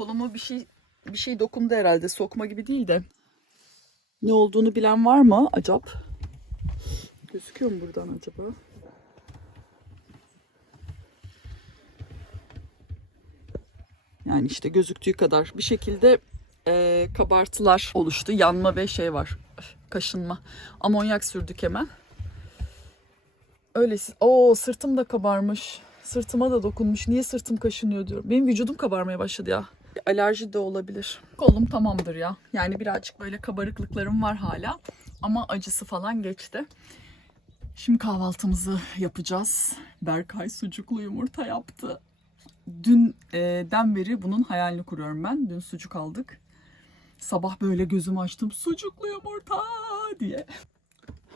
Kolumu bir şey bir şey dokundu herhalde. Sokma gibi değil de. Ne olduğunu bilen var mı acaba? Gözüküyor mu buradan acaba? Yani işte gözüktüğü kadar bir şekilde eee, kabartılar oluştu. Yanma ve şey var. Kaşınma. Amonyak sürdük hemen. Öyle. O sırtım da kabarmış. Sırtıma da dokunmuş. Niye sırtım kaşınıyor diyorum. Benim vücudum kabarmaya başladı ya. Alerji de olabilir. Kolum tamamdır ya. Yani birazcık böyle kabarıklıklarım var hala. Ama acısı falan geçti. Şimdi kahvaltımızı yapacağız. Berkay sucuklu yumurta yaptı. Dünden beri bunun hayalini kuruyorum ben. Dün sucuk aldık. Sabah böyle gözümü açtım. Sucuklu yumurta diye.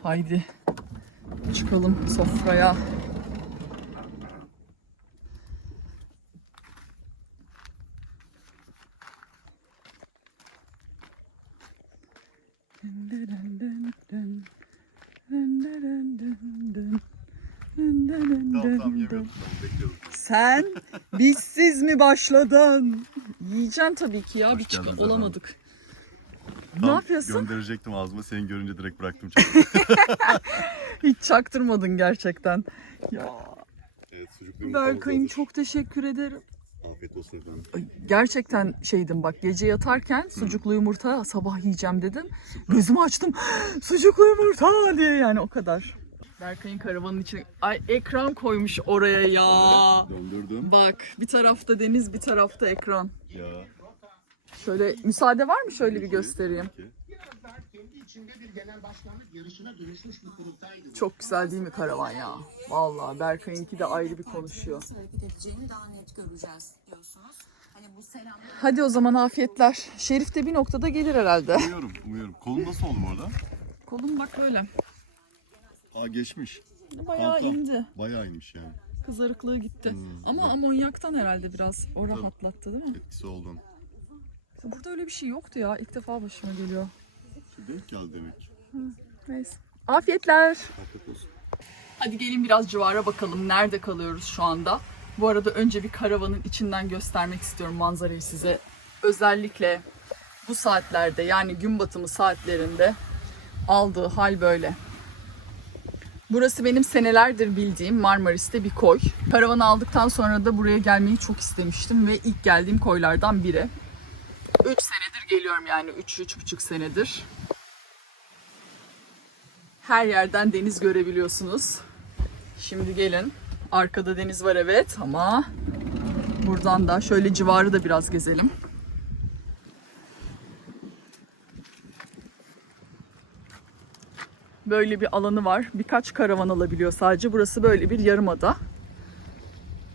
Haydi çıkalım sofraya. Tamam tamam yemiyordum ben bekliyordum. Sen bizsiz mi başladın? Yiyeceksin tabii ki ya. Hoş bir çık geldin Zehra. olamadık. Ne Tam yapıyorsun? Gönderecektim ağzıma seni görünce direkt bıraktım. Hiç çaktırmadın gerçekten. Ya evet Berkay'ım çok teşekkür ederim. Afiyet olsun efendim. Gerçekten şeydim bak gece yatarken sucuklu yumurta sabah yiyeceğim dedim. Gözümü açtım sucuklu yumurta diye yani o kadar. Berkay'ın karavanın içine ay ekran koymuş oraya ya. Döndürdüm. Bak bir tarafta deniz bir tarafta ekran. Ya. Şöyle müsaade var mı şöyle bir göstereyim. Peki. Kendi içinde bir genel başkanlık yarışına dönüşmüş bir kurultaydı. Çok güzel değil mi karavan ya? Vallahi Berkay'ınki de ayrı bir konuşuyor. Nasıl hareket edeceğini daha net göreceğiz diyorsunuz. Hani Hadi o zaman afiyetler. Şerif de bir noktada gelir herhalde. Umuyorum, umuyorum. Kolun nasıl oldu bu arada? Kolum bak böyle. Aa geçmiş. Bayağı Tamam, tamam. indi. Bayağı iyiymiş yani. Kızarıklığı gitti. Hmm, Ama amonyaktan herhalde biraz o rahatlattı değil mi? Etkisi oldun. Burada öyle bir şey yoktu ya. İlk defa başıma geliyor. Denk geldi demek. Neyse. Afiyetler. Afiyet olsun. Hadi gelin biraz civara bakalım. Nerede kalıyoruz şu anda? Bu arada önce bir karavanın içinden göstermek istiyorum manzarayı size. Özellikle bu saatlerde yani gün batımı saatlerinde aldığı hal böyle. Burası benim senelerdir bildiğim Marmaris'te bir koy. Karavanı aldıktan sonra da buraya gelmeyi çok istemiştim ve ilk geldiğim koylardan biri. 3 senedir geliyorum yani 3-3,5 senedir. Her yerden deniz görebiliyorsunuz. Şimdi gelin. Arkada deniz var evet ama buradan da şöyle civarı da biraz gezelim. Böyle bir alanı var. Birkaç karavan alabiliyor sadece. Burası böyle bir yarımada.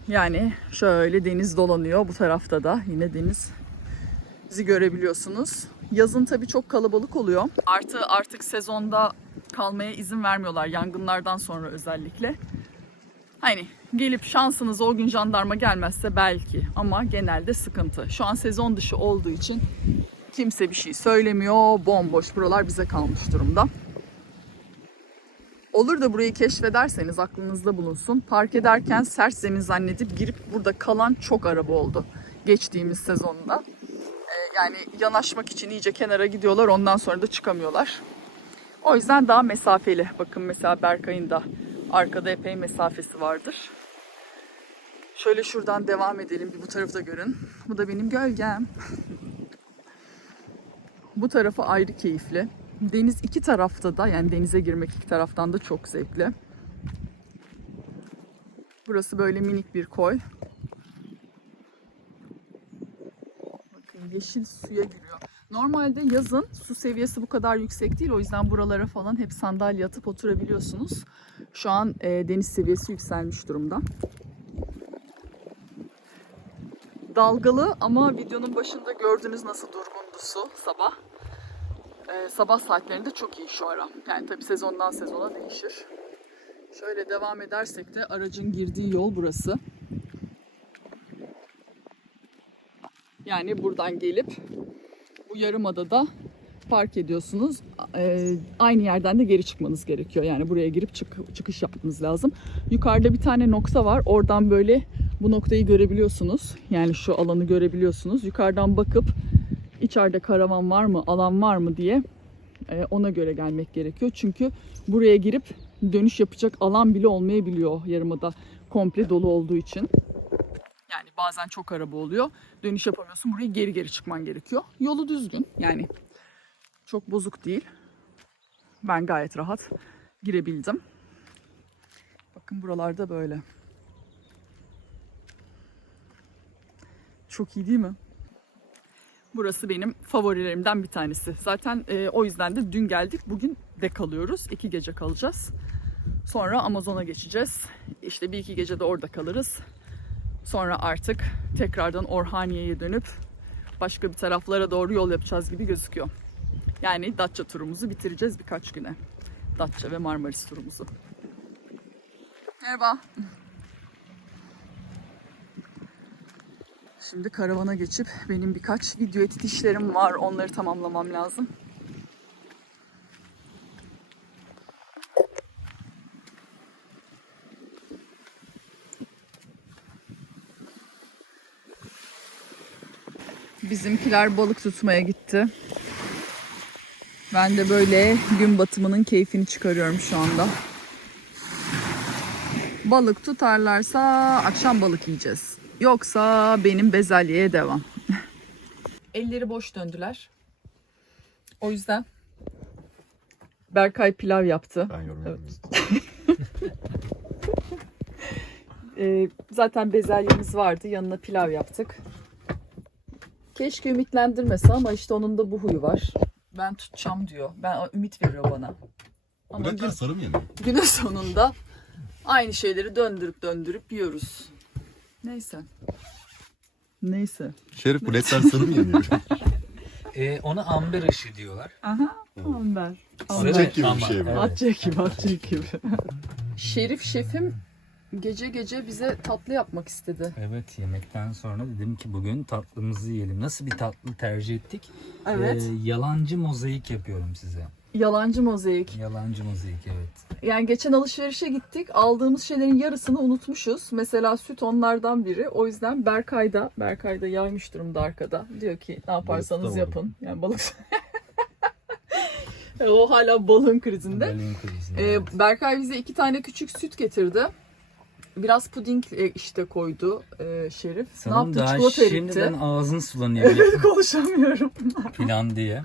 Yani şöyle deniz dolanıyor. Bu tarafta da yine deniz bizi görebiliyorsunuz. Yazın tabii çok kalabalık oluyor. Artı artık sezonda kalmaya izin vermiyorlar yangınlardan sonra özellikle. Hani gelip şansınız o gün jandarma gelmezse belki ama genelde sıkıntı. Şu an sezon dışı olduğu için kimse bir şey söylemiyor. Bomboş buralar bize kalmış durumda. Olur da burayı keşfederseniz aklınızda bulunsun. Park ederken sert zemin zannedip girip burada kalan çok araba oldu geçtiğimiz sezonda. Yani yanaşmak için iyice kenara gidiyorlar ondan sonra da çıkamıyorlar. O yüzden daha mesafeli. Bakın mesela Berkay'ın da arkada epey mesafesi vardır. Şöyle şuradan devam edelim. Bir bu tarafı görün. Bu da benim gölgem. bu tarafı ayrı keyifli. Deniz iki tarafta da yani denize girmek iki taraftan da çok zevkli. Burası böyle minik bir koy. Yeşil suya giriyor. Normalde yazın su seviyesi bu kadar yüksek değil. O yüzden buralara falan hep sandalye atıp oturabiliyorsunuz. Şu an e, deniz seviyesi yükselmiş durumda. Dalgalı ama videonun başında gördüğünüz nasıl durgundu su sabah. E, sabah saatlerinde çok iyi şu ara. Yani tabii sezondan sezona değişir. Şöyle devam edersek de aracın girdiği yol burası. Yani buradan gelip bu yarımadada park ediyorsunuz. Ee, aynı yerden de geri çıkmanız gerekiyor. Yani buraya girip çık- çıkış yapmanız lazım. Yukarıda bir tane nokta var. Oradan böyle bu noktayı görebiliyorsunuz. Yani şu alanı görebiliyorsunuz. Yukarıdan bakıp içeride karavan var mı, alan var mı diye e, ona göre gelmek gerekiyor. Çünkü buraya girip dönüş yapacak alan bile olmayabiliyor yarımada komple dolu olduğu için. Yani bazen çok araba oluyor. Dönüş yapamıyorsun. Buraya geri geri çıkman gerekiyor. Yolu düzgün. Yani çok bozuk değil. Ben gayet rahat girebildim. Bakın buralarda böyle. Çok iyi değil mi? Burası benim favorilerimden bir tanesi. Zaten e, o yüzden de dün geldik. Bugün de kalıyoruz. İki gece kalacağız. Sonra Amazon'a geçeceğiz. İşte bir iki gece de orada kalırız. Sonra artık tekrardan Orhaniye'ye dönüp başka bir taraflara doğru yol yapacağız gibi gözüküyor. Yani Datça turumuzu bitireceğiz birkaç güne. Datça ve Marmaris turumuzu. Merhaba. Şimdi karavana geçip benim birkaç video edit işlerim var. Onları tamamlamam lazım. Bizimkiler balık tutmaya gitti. Ben de böyle gün batımının keyfini çıkarıyorum şu anda. Balık tutarlarsa akşam balık yiyeceğiz. Yoksa benim bezelyeye devam. Elleri boş döndüler. O yüzden Berkay pilav yaptı. Ben yorum Evet. Ee, zaten bezelyemiz vardı. Yanına pilav yaptık. Keşke ümitlendirmese ama işte onun da bu huyu var. Ben tutacağım diyor. Ben ümit veriyor bana. Ama Buradaklar gün, sarı mı günün sonunda aynı şeyleri döndürüp döndürüp yiyoruz. Neyse. Neyse. Şerif bu ledler sarı mı yanıyor? Ee, ona amber ışığı diyorlar. Aha. Amber. Sıcak gibi bir şey bu. Atacak gibi, atacak gibi. Şerif şefim gece gece bize tatlı yapmak istedi. Evet yemekten sonra dedim ki bugün tatlımızı yiyelim. Nasıl bir tatlı tercih ettik? Evet. Ee, yalancı mozaik yapıyorum size. Yalancı mozaik. Yalancı mozaik evet. Yani geçen alışverişe gittik. Aldığımız şeylerin yarısını unutmuşuz. Mesela süt onlardan biri. O yüzden Berkay da, Berkay da yaymış durumda arkada. Diyor ki ne yaparsanız yapın. Yani balık... o hala balığın krizinde. Balon krizinde, Ee, evet. Berkay bize iki tane küçük süt getirdi. Biraz puding e, işte koydu e, Şerif. Sanırım ne yaptı? Çikolata şimdiden eritti. ağzın sulanıyor Evet konuşamıyorum. plan diye.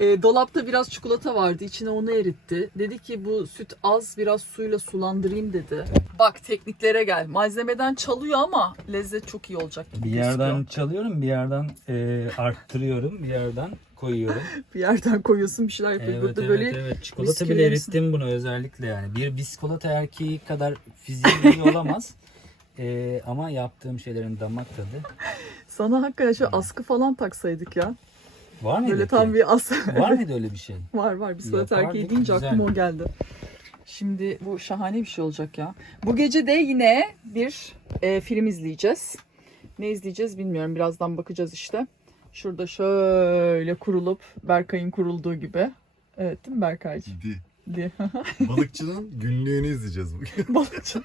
E, dolapta biraz çikolata vardı. İçine onu eritti. Dedi ki bu süt az biraz suyla sulandırayım dedi. Bak tekniklere gel. Malzemeden çalıyor ama lezzet çok iyi olacak. gibi Bir yerden gözüküyor. çalıyorum, bir yerden e, arttırıyorum, bir yerden koyuyorum. bir yerden koyuyorsun bir şeyler yapıyor. Evet, Burada evet, böyle evet. Çikolata bile erittim bunu özellikle yani. Bir biskolata erkeği kadar fiziği olamaz. E, ama yaptığım şeylerin damak tadı. sana hakikaten şöyle askı falan taksaydık ya. Var mıydı Böyle ki? tam bir as Var mıydı öyle bir şey? var var bisiklet Yapardık, erkeği deyince güzel. aklıma o geldi. Şimdi bu şahane bir şey olacak ya. Bu gece de yine bir e, film izleyeceğiz. Ne izleyeceğiz bilmiyorum. Birazdan bakacağız işte. Şurada şöyle kurulup Berkay'ın kurulduğu gibi. Evet değil mi Berkaycığım? Ciddi. diye. Balıkçının günlüğünü izleyeceğiz bugün. Balıkçı.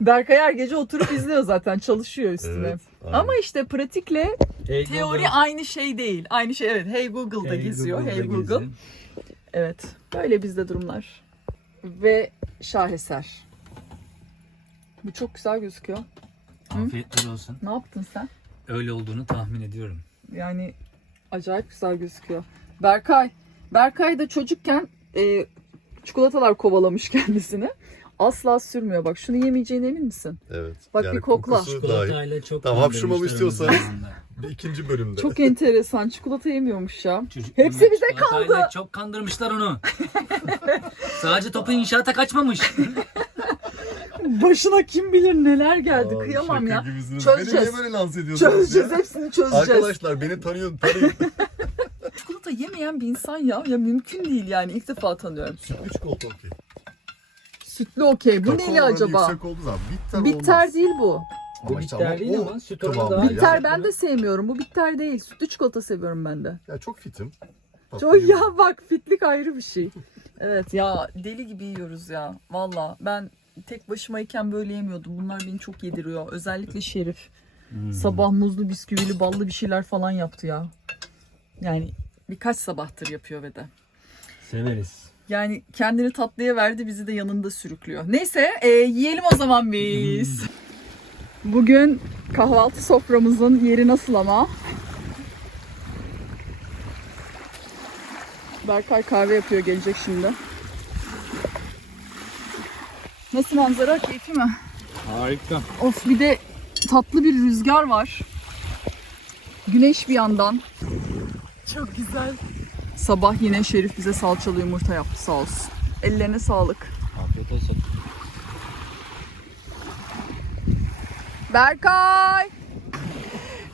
Berkay her gece oturup izliyor zaten. Çalışıyor üstüne. Evet. aynen. Ama işte pratikle Hey teori Google. aynı şey değil. Aynı şey evet. Hey Google'da Hey geziyor. Google'da hey Google. geziyor. Evet. Böyle bizde durumlar. Ve şaheser. Bu çok güzel gözüküyor. Afiyetler olsun. Ne yaptın sen? Öyle olduğunu tahmin ediyorum. Yani acayip güzel gözüküyor. Berkay. Berkay da çocukken e, çikolatalar kovalamış kendisini. Asla sürmüyor. Bak şunu yemeyeceğine emin misin? Evet. Bak bir kokla. Çikolatayla çok Tamam, kandırmışlar istiyorsanız. ikinci bölümde. Çok enteresan. Çikolata yemiyormuş ya. Çocuk Hepsi bize kaldı. Çok kandırmışlar onu. Sadece topu inşaata kaçmamış. Başına kim bilir neler geldi. Aa, Kıyamam ya. gibisiniz. Çözeceğiz. Beni niye böyle lanse ediyorsunuz Çözeceğiz. ya? Hepsini çözeceğiz. Arkadaşlar beni tanıyın, tanıyın. Çikolata yemeyen bir insan ya. Ya mümkün değil yani. İlk defa tanıyorum. Sütlü çikolata okey. Sütlü okey. Bu neli acaba? Yüksek olduğu zaman bitter, Bitter olmaz. değil bu. Bu Ama işte bitter ama değil o ama süt oranı daha. Bitter ben de sevmiyorum. Bu bitter değil. Sütlü çikolata seviyorum ben de. Ya çok fitim. Çok ya bak fitlik ayrı bir şey. Evet ya deli gibi yiyoruz ya. Valla ben tek başımayken böyle yemiyordum. Bunlar beni çok yediriyor. Özellikle Şerif. Sabah muzlu bisküvili ballı bir şeyler falan yaptı ya. Yani birkaç sabahtır yapıyor ve de. Severiz. Yani kendini tatlıya verdi bizi de yanında sürüklüyor. Neyse e, yiyelim o zaman biz. Bugün kahvaltı soframızın yeri nasıl ama? Berkay kahve yapıyor gelecek şimdi. Nasıl manzara? Keyifli mi? Harika. Of bir de tatlı bir rüzgar var. Güneş bir yandan. Çok güzel. Sabah yine Şerif bize salçalı yumurta yaptı sağ olsun. Ellerine sağlık. Afiyet olsun. Berkay!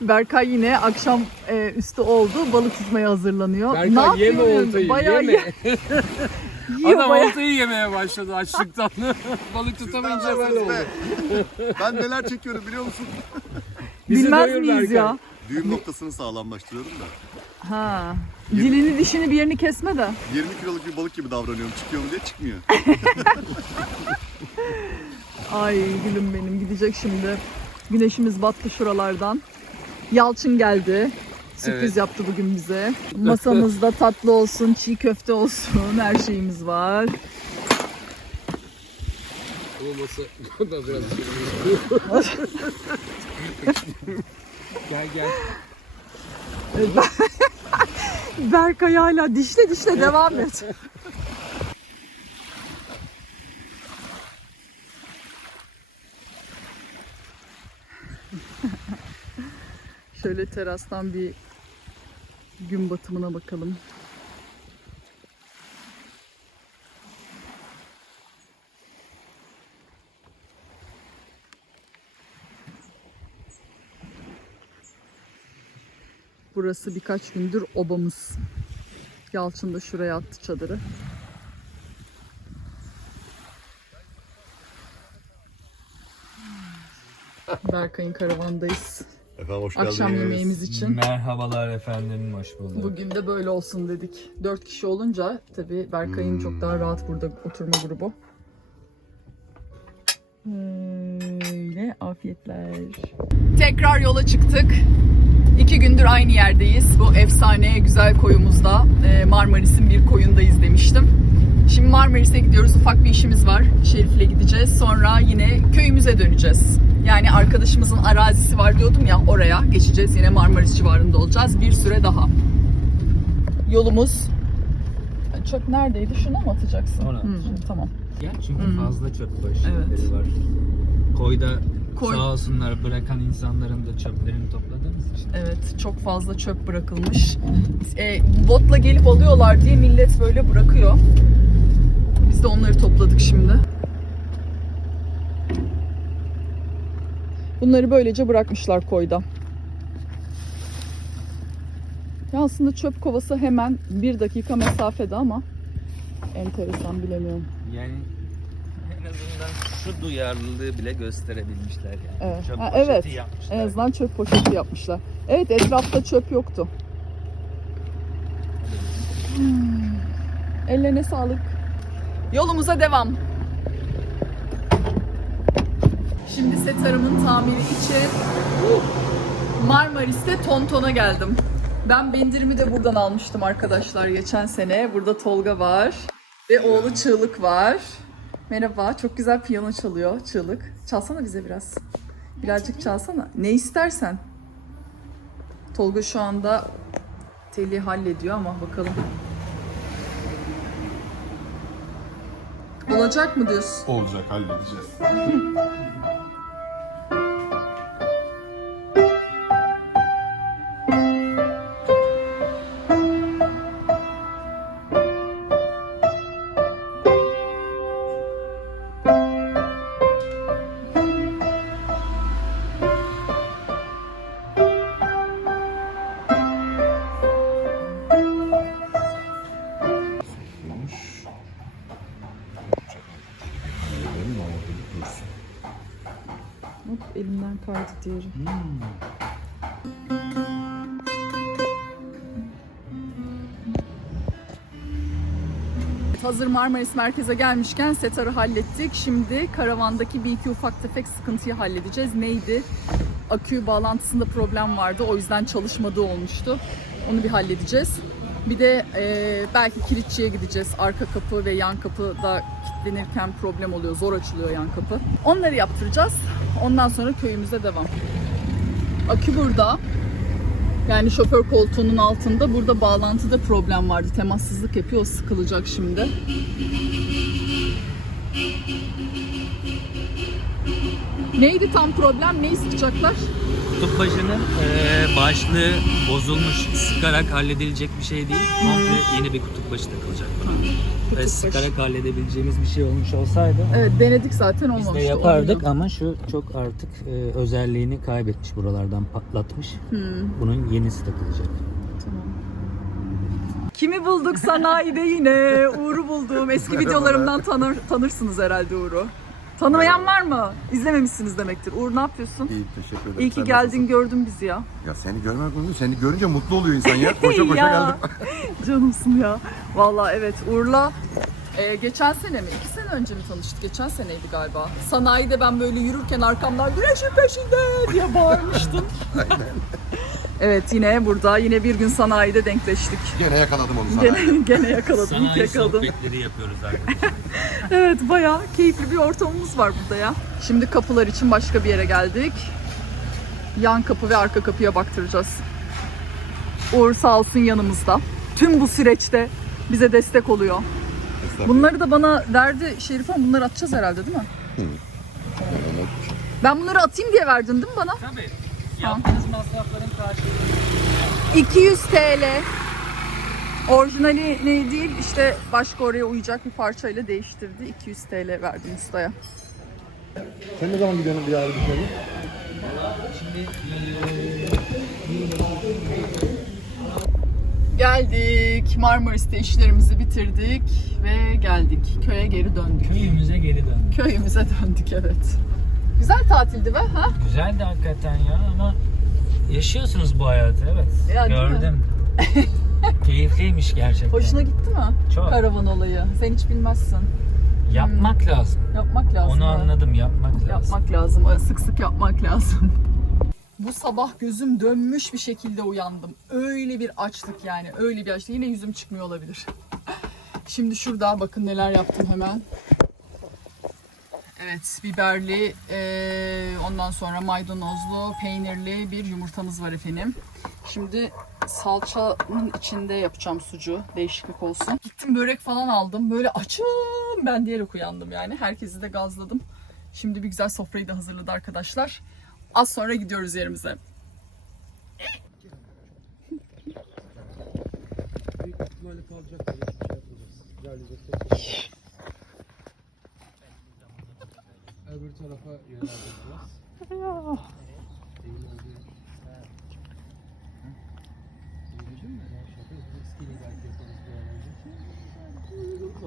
Berkay yine akşam e, üstü oldu. Balık tutmaya hazırlanıyor. Berkay, ne yeme yapıyorsun? oltayı, Bayağı yeme. yiyor Adam bayağı. oltayı yemeye başladı açlıktan. Balık tutamayınca böyle oldu. Ben neler çekiyorum biliyor musun? Bizi Bilmez doyur miyiz ya? Düğüm noktasını sağlamlaştırıyorum da. Ha. Dilini dişini bir yerini kesme de. 20 kiloluk bir balık gibi davranıyorum. Çıkıyor mu diye çıkmıyor. Ay gülüm benim gidecek şimdi. Güneşimiz battı şuralardan. Yalçın geldi. Sürpriz Evet. yaptı bugün bize. Masamızda tatlı olsun, çiğ köfte olsun, her şeyimiz var. Olmasa o da biraz Gel gel. Berkay hala dişle dişle devam et. Şöyle terastan bir gün batımına bakalım. Burası birkaç gündür obamız. Yalçın da şuraya attı çadırı. Berkay'ın karavandayız. Efendim hoş Akşam geldiniz. yemeğimiz için. Merhabalar efendim, hoş bulduk. Bugün de böyle olsun dedik. Dört kişi olunca tabii Berkay'ın çok daha rahat burada oturma grubu. Öyle afiyetler. Tekrar yola çıktık. İki gündür aynı yerdeyiz. Bu efsane güzel koyumuzda. Ee, Marmaris'in bir koyundayız demiştim. Şimdi Marmaris'e gidiyoruz. Ufak bir işimiz var. Şerif'le gideceğiz. Sonra yine köyümüze döneceğiz. Yani arkadaşımızın arazisi var diyordum ya oraya geçeceğiz. Yine Marmaris civarında olacağız. Bir süre daha. Yolumuz çöp neredeydi? Şuna mı atacaksın? Ona Hı, atacağım. tamam. Ya çünkü Hmm. fazla çöp şeyleri Evet. var. Koyda Koy- sağ olsunlar bırakan insanların da çöplerini topladığımız için. Evet, çok fazla çöp bırakılmış. E, botla gelip alıyorlar diye millet böyle bırakıyor. Biz de onları topladık şimdi. Bunları böylece bırakmışlar koyda. Ya aslında çöp kovası hemen bir dakika mesafede ama enteresan bilemiyorum. Yani en azından şu duyarlılığı bile gösterebilmişler yani. Evet. Çöp Ha, poşeti evet. yapmışlar. En azından çöp poşeti yapmışlar. Evet etrafta çöp yoktu. Hmm. Ellerine sağlık. Yolumuza devam. Şimdi setarımın tamiri için Marmaris'te Tonton'a geldim. Ben bindirimi de buradan almıştım arkadaşlar geçen sene. Burada Tolga var ve oğlu Çığlık var. Merhaba, çok güzel piyano çalıyor Çığlık. Çalsana bize biraz. Birazcık çalsana. Ne istersen. Tolga şu anda teli hallediyor ama bakalım. Olacak mı diyorsun? Olacak halledeceğiz. Hazır Marmaris merkeze gelmişken setarı hallettik. Şimdi karavandaki bir iki ufak tefek sıkıntıyı halledeceğiz. Neydi? Akü bağlantısında problem vardı. O yüzden çalışmadığı olmuştu. Onu bir halledeceğiz. Bir de e, belki kilitçiye gideceğiz. Arka kapı ve yan kapı da kilitlenirken problem oluyor. Zor açılıyor yan kapı. Onları yaptıracağız. Ondan sonra köyümüze devam. Akü burada. Yani şoför koltuğunun altında burada bağlantıda problem vardı. Temassızlık yapıyor. O sıkılacak şimdi. Neydi tam problem? Neyi sıkacaklar? Kutup başının eee, başlığı bozulmuş. Sıkarak halledilecek bir şey değil. Komple yeni bir kutup başı takılacak buna. Ve sıkarak halledebileceğimiz bir şey olmuş olsaydı Evet denedik zaten biz olmamıştı. de yapardık Olmuyor. ama şu çok artık e, özelliğini kaybetmiş buralardan patlatmış. Hmm. Bunun yenisi takılacak. Kimi bulduk sanayide yine? Uğur'u buldum. Eski videolarımdan tanır, tanırsınız herhalde Uğur'u. Tanımayan var mı? İzlememişsiniz demektir. Uğur ne yapıyorsun? İyi teşekkür ederim. İyi ki Sen geldin nasılsın? gördün bizi ya. Ya seni görmek mümkün. Seni görünce mutlu oluyor insan ya. Koşa koşa Ya, geldim. Canımsın ya. Vallahi evet Uğur'la e, geçen sene mi? İki sene önce mi tanıştık? Geçen seneydi galiba. Sanayide ben böyle yürürken arkamdan güneşin peşinde diye bağırmıştım. evet yine burada yine bir gün sanayide denkleştik. Gene yakaladım onu sana. Gene, gene yakaladım. Sanayi yakaladım. sohbetleri yapıyoruz arkadaşlar. Evet bayağı keyifli bir ortamımız var burada ya. Şimdi kapılar için başka bir yere geldik. Yan kapı ve arka kapıya baktıracağız. Uğur sağ olsun yanımızda. Tüm bu süreçte bize destek oluyor. Bunları da bana verdi Şerif Hanım. Bunları atacağız herhalde değil mi? Ben bunları atayım diye verdin değil mi bana? Tabii. Yaptığınız masrafların karşılığı 200 TL. Orijinali ne değil işte başka oraya uyacak bir parçayla değiştirdi. 200 TL verdim ustaya. Sen ne zaman gidiyorsun bir ayrı dışarı? Şimdi Geldik. Marmaris'te işlerimizi bitirdik ve geldik. Köye geri döndük. köyümüze geri döndük. Köyümüze döndük evet. Tatildi be ha? Güzeldi hakikaten ya ama yaşıyorsunuz bu hayatı evet. Ya? Gördüm. Keyifliymiş gerçekten. Hoşuna gitti mi? Çok. Karavan olayı. Sen hiç bilmezsin. Yapmak lazım. Yapmak lazım. Onu ha. anladım yapmak lazım. Yapmak lazım. Sık sık yapmak lazım. Bu sabah gözüm dönmüş bir şekilde uyandım. Öyle bir açlık yani. Öyle bir açlık. Yine yüzüm çıkmıyor olabilir. Şimdi şurada bakın neler yaptım hemen. Evet, biberli, eee, ondan sonra maydanozlu, peynirli bir yumurtamız var efendim. Şimdi salçanın içinde yapacağım sucuğu, değişiklik olsun. Gittim börek falan aldım. Böyle açım ben diyerek uyandım yani. Herkesi de gazladım. Şimdi bir güzel sofrayı da hazırladı arkadaşlar. Az sonra gidiyoruz yerimize. Öbür tarafa yöneldik biraz. Eğildin mi? Ya şaka yapıyoruz. Eskiyle belki yaparız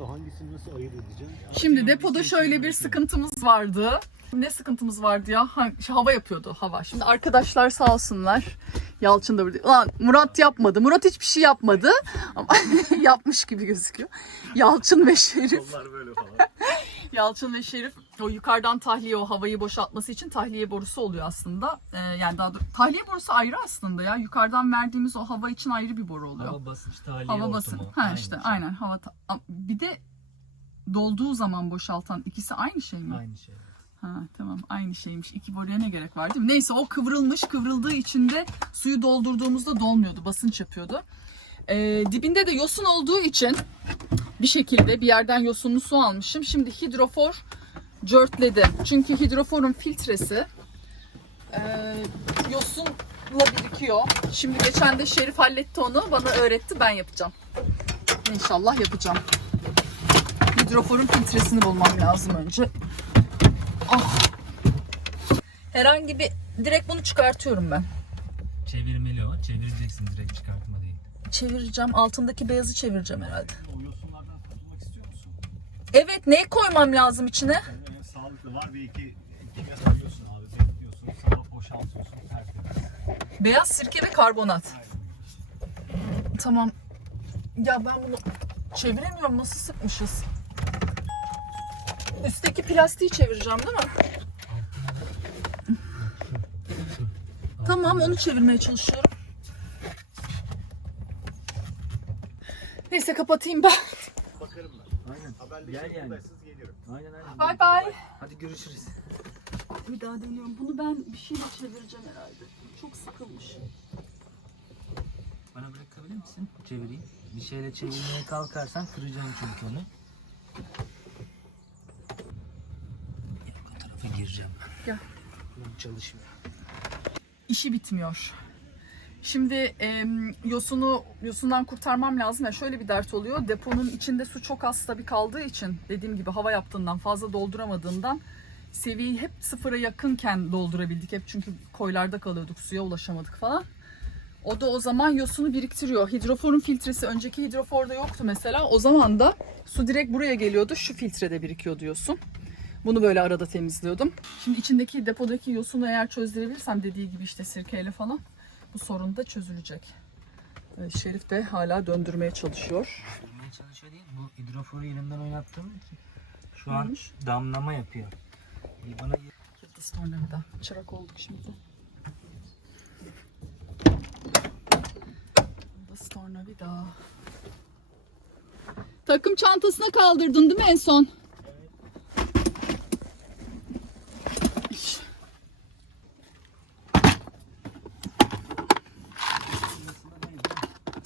Hangisini nasıl ayırt edeceğim? Şimdi depoda şöyle bir sıkıntımız vardı. Ne sıkıntımız vardı ya? Ha, şu hava yapıyordu hava. Şimdi arkadaşlar sağ olsunlar. Yalçın da burada. Ulan Murat yapmadı. Murat hiçbir şey yapmadı. Ama yapmış gibi gözüküyor. Yalçın ve Şerif. Onlar böyle falan. Yalçın ve Şerif o yukarıdan tahliye o havayı boşaltması için tahliye borusu oluyor aslında. Ee, yani daha doğrusu tahliye borusu ayrı aslında ya. Yukarıdan verdiğimiz o hava için ayrı bir boru oluyor. Hava basınç tahliye Hava basın. Ha Aynı işte şey. aynen hava. Bir de dolduğu zaman boşaltan ikisi aynı şey mi? Aynı şey. Ha tamam aynı şeymiş. İki boruya ne gerek var değil mi? Neyse o kıvrılmış kıvrıldığı için de suyu doldurduğumuzda dolmuyordu. Basınç yapıyordu. Ee, dibinde de yosun olduğu için bir şekilde bir yerden yosunlu su almışım. Şimdi hidrofor cörtledi. Çünkü hidroforun filtresi e, yosunla birikiyor. Şimdi geçen de Şerif halletti onu. Bana öğretti. Ben yapacağım. İnşallah yapacağım. Hidroforun filtresini bulmam lazım önce. Ah. Herhangi bir direkt bunu çıkartıyorum ben. Çevirmeli o. Çevireceksin direkt çıkartma değil. Çevireceğim. Altındaki beyazı çevireceğim herhalde. O yosunlardan kurtulmak istiyor musun? Evet, neyi koymam lazım içine? Sağlıklı var ve iki ikime sarıyorsun abi. Bekliyorsun. Sabah boşaltıyorsun. Tertemiz. Beyaz sirke ve karbonat. Tamam. Ya ben bunu Çeviremiyorum nasıl sıkmışız. Üstteki plastiği çevireceğim değil mi? Tamam onu çevirmeye çalışıyorum. Neyse kapatayım ben. Bakarım ben. Aynen. Haberleşelim Gel yani. Geliyorum. Aynen aynen. Bay bay. Hadi görüşürüz. Bir daha deniyorum. Bunu ben bir şeyle çevireceğim herhalde. Çok sıkılmış. Bana bırakabilir misin? Çevireyim. Bir şeyle çevirmeye kalkarsan kıracağım çünkü onu. Yok o tarafa gireceğim ben. Gel. Bu çalışmıyor. İşi bitmiyor. Şimdi em, yosunu yosundan kurtarmam lazım ya şöyle bir dert oluyor. Deponun içinde su çok az tabii kaldığı için dediğim gibi hava yaptığından fazla dolduramadığından seviyeyi hep sıfıra yakınken doldurabildik. Hep çünkü koylarda kalıyorduk suya ulaşamadık falan. O da o zaman yosunu biriktiriyor. Hidroforun filtresi önceki hidroforda yoktu mesela. O zaman da su direkt buraya geliyordu. Şu filtrede birikiyordu yosun. Bunu böyle arada temizliyordum. Şimdi içindeki depodaki yosunu eğer çözdürebilirsem dediği gibi işte sirkeyle falan bu sorun da çözülecek. Ee, Şerif de hala döndürmeye çalışıyor. Bilmeye çalışıyor değil. Bu hidroforu elimden oynattığım için şu an Neymiş? damlama yapıyor. Bir Bana Yıldız tornavida. Çırak olduk şimdi. Yıldız tornavida. Takım çantasına kaldırdın değil mi en son? İş.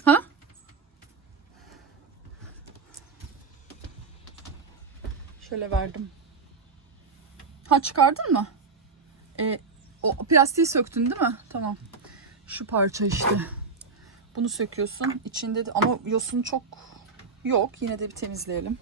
Ha? Şöyle verdim. Ha çıkardın mı? E, o plastiği söktün değil mi? Tamam. Şu parça işte. Bunu söküyorsun. İçinde de ama yosun çok yok. Yine de bir temizleyelim.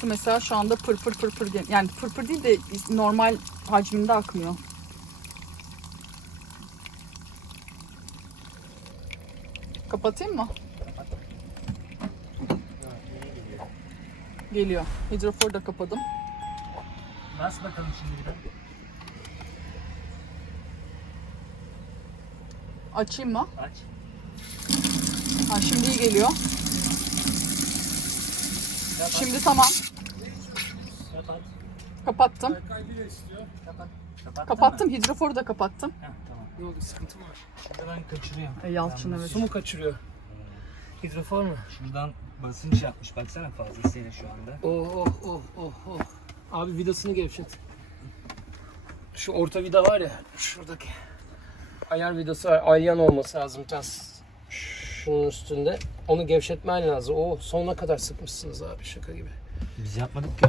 Su mesela şu anda pır pır pır pır yani pır pır değil de normal hacminde akmıyor. Kapatayım mı? Geliyor. Hidroforu da kapadım. Bas bakalım şimdi bir de. Açayım mı? Aç. Ha şimdi iyi geliyor. Şimdi tamam. Kapat. Kapattım. Kapat. Kapattın Kapattım. mı? Hidroforu da kapattım. Ne oldu sıkıntı mı var? Şimdi ben kaçırıyorum. E, Yalçın evet. Su mu kaçırıyor? Hidrofor mu? Şuradan basınç yapmış. Baksana fazlasıyla şu anda. Oh oh oh oh oh. Abi vidasını gevşet. Şu orta vida var ya şuradaki. Ayar vidası var. Alyan olması lazım tas. Şunun üstünde. Onu gevşetmen lazım. Oh sonuna kadar sıkmışsınız abi şaka gibi. Biz yapmadık ki.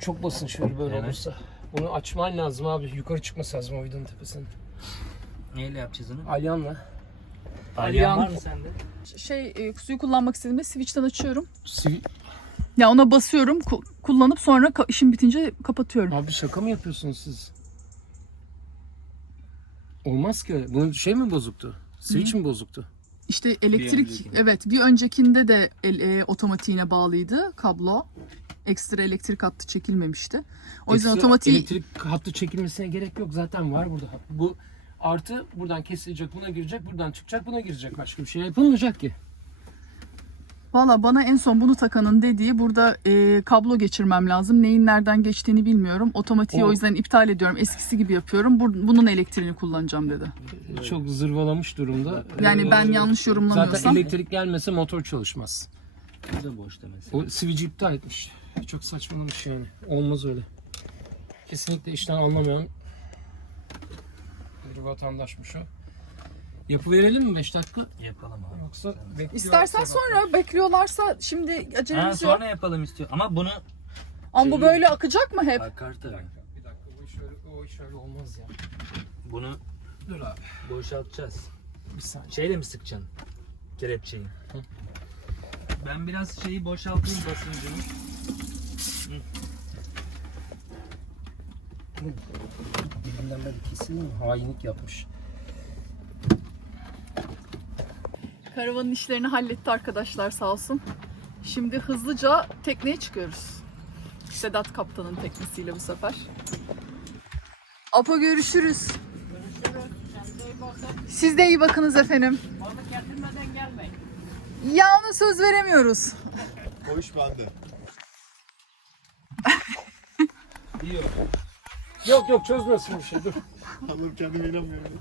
Çok basınç verir böyle Evet. olursa. Bunu açman lazım abi. Yukarı çıkması lazım o vidanın tepesine. Neyle yapacağız onu? Alyanla. Alyan var mı sende? Şey e, suyu kullanmak istediğimde switch'ten açıyorum. Sivil... Ya ona basıyorum, ku- kullanıp sonra ka- işim bitince kapatıyorum. Abi şaka mı yapıyorsunuz siz? Olmaz ki. Bunun şey mi bozuktu? Switch mi bozuktu? İşte elektrik, öncekinde. evet bir öncekinde de el, e, otomatiğine bağlıydı kablo. Ekstra elektrik hattı çekilmemişti. O yüzden Ekstra otomatik Elektrik hattı çekilmesine gerek yok. Zaten var burada. Bu artı buradan kesilecek, buna girecek, buradan çıkacak, buna girecek. Başka bir şey yapılmayacak ki. Valla bana en son bunu takanın dediği burada e, kablo geçirmem lazım. Neyin nereden geçtiğini bilmiyorum. Otomatiği o, O- yüzden iptal ediyorum. Eskisi gibi yapıyorum. Bu- bunun elektriğini kullanacağım dedi. Çok zırvalamış durumda. Yani ben Ee, yanlış yorumlamıyorsam. Zaten elektrik gelmese motor çalışmaz. Bu da boşta mesela. O switch'i iptal etmiş. Çok saçmalamış yani. Olmaz öyle. Kesinlikle işten anlamayan bir vatandaşmış o. Yapı verelim mi 5 dakika? Yapalım abi. Yoksa bekliyor. İstersen sonra bekliyorlarsa şimdi Ha, acelemiz yok. sonra yapalım istiyor. Ama bunu Ama bu Şey- böyle akacak mı hep? akar tabii. Bir dakika bu iş öyle, o iş öyle olmaz ya. Bunu Dur abi boşaltacağız. bir saniye. Şeyle mi sıkacaksın? Kelepçeyi. Ben biraz şeyi boşaltayım basıncını. Birbirinden böyle kesin? Hainlik yapmış. Karavanın işlerini halletti arkadaşlar sağ olsun. Şimdi hızlıca tekneye çıkıyoruz. Sedat Kaptan'ın teknesiyle bu sefer. Apo görüşürüz. Siz de iyi bakınız efendim. Ya ona söz veremiyoruz. O iş bende. Yok yok çözmesin bir şey dur. Anladım kendime inanmıyorum.